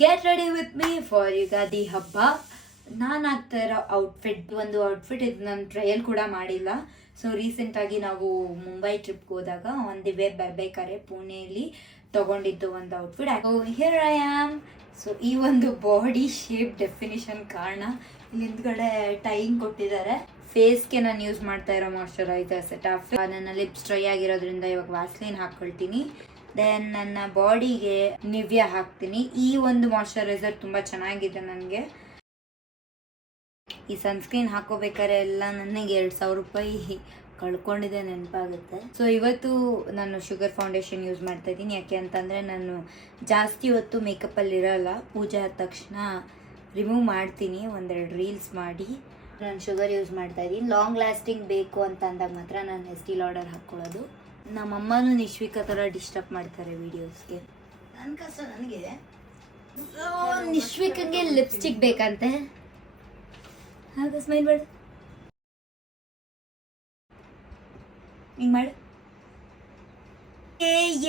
Get ready with me for Ugadi ಹಬ್ಬ. ನಾನು ಆಗ್ತಾ ಇರೋ ಔಟ್ಫಿಟ್ ಇದು ನಾನು ಟ್ರಯಲ್ ಕೂಡ ಮಾಡಿಲ್ಲ. ಸೊ ರೀಸೆಂಟಾಗಿ ನಾವು ಮುಂಬೈ ಟ್ರಿಪ್ಗೆ ಹೋದಾಗ ಒಂದು ವೇ ಬರ್ಬೇಕಾದ್ರೆ ಪುಣೆಯಲ್ಲಿ ತಗೊಂಡಿದ್ದು ಒಂದು outfit. Here I am. So ಈ ಒಂದು ಬಾಡಿ ಶೇಪ್ ಡೆಫಿನಿಷನ್ ಕಾರಣ ಹಿಂದ್ಗಡೆ ಟೈಯಿಂಗ್ ಕೊಟ್ಟಿದ್ದಾರೆ. ಫೇಸ್ಗೆ ನಾನು ಯೂಸ್ ಮಾಡ್ತಾ ಇರೋ ಮಾಯಶ್ಚರೈಸರ್ ಸೆಟಪ್. ನನ್ನ ಲಿಪ್ಸ್ ಡ್ರೈ ಆಗಿರೋದ್ರಿಂದ ಇವಾಗ ವ್ಯಾಸ್ಲಿನ್ ಹಾಕ್ಕೊಳ್ತೀನಿ. ದೆನ್ ನನ್ನ ಬಾಡಿಗೆ ನಿವ್ಯಾ ಹಾಕ್ತೀನಿ. ಈ ಒಂದು ಮಾಯಶ್ಚರೈಸರ್ ತುಂಬ ಚೆನ್ನಾಗಿದೆ ನನಗೆ. ಈ ಸನ್ಸ್ಕ್ರೀನ್ ಹಾಕೋಬೇಕಾದ್ರೆ ಎಲ್ಲ ನನಗೆ 2,000 ರೂಪಾಯಿ ಕಳ್ಕೊಂಡಿದೆ ನೆನಪಾಗುತ್ತೆ. ಸೊ ಇವತ್ತು ನಾನು ಶುಗರ್ ಫೌಂಡೇಶನ್ ಯೂಸ್ ಮಾಡ್ತಾ ಇದ್ದೀನಿ. ಯಾಕೆ ಅಂತಂದರೆ ನಾನು ಜಾಸ್ತಿ ಹೊತ್ತು ಮೇಕಪ್ಪಲ್ಲಿ ಇರೋಲ್ಲ. ಪೂಜೆ ಆದ ತಕ್ಷಣ ರಿಮೂವ್ ಮಾಡ್ತೀನಿ, 1-2 ರೀಲ್ಸ್ ಮಾಡಿ. ನಾನು ಶುಗರ್ ಯೂಸ್ ಮಾಡ್ತಾ ಇದ್ದೀನಿ. ಲಾಂಗ್ ಲಾಸ್ಟಿಂಗ್ ಬೇಕು ಅಂತ ಅಂದಾಗ ಮಾತ್ರ ನಾನು ಎಸ್ಟಿ ಲಾಡರ್ ಹಾಕ್ಕೊಳ್ಳೋದು. ನಮ್ಮಮ್ಮನೂ ನಿಶ್ವಿಕಾ ಥರ ಡಿಸ್ಟರ್ಬ್ ಮಾಡ್ತಾರೆ ವೀಡಿಯೋಸ್ಗೆ. ನನ್ನ ಕಷ್ಟ ನನಗೆ. ನಿಶ್ವಿಕಂಗೆ ಲಿಪ್ಸ್ಟಿಕ್ ಬೇಕಂತೆ. ಹಾಗೆ ಸ್ಮೈಲ್ ಮಾಡು, ಹಿಂಗೆ ಮಾಡು.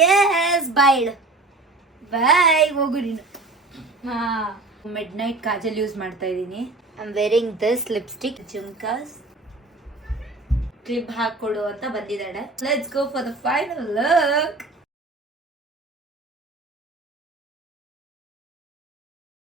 ಎಸ್ ಬಾಯ್ ಬಾಯ್ ಹೋಗು ನೀನು. ಮಿಡ್ ನೈಟ್ ಕಾಜಲ್ ಯೂಸ್ ಮಾಡ್ತಾ ಇದ್ದೀನಿ. I am wearing this lipstick. Jhumkas clip ಹಾಕೊಡು ಅಂತ ಬಂದಿದ್ದಾಳೆ. Let's go for the final look.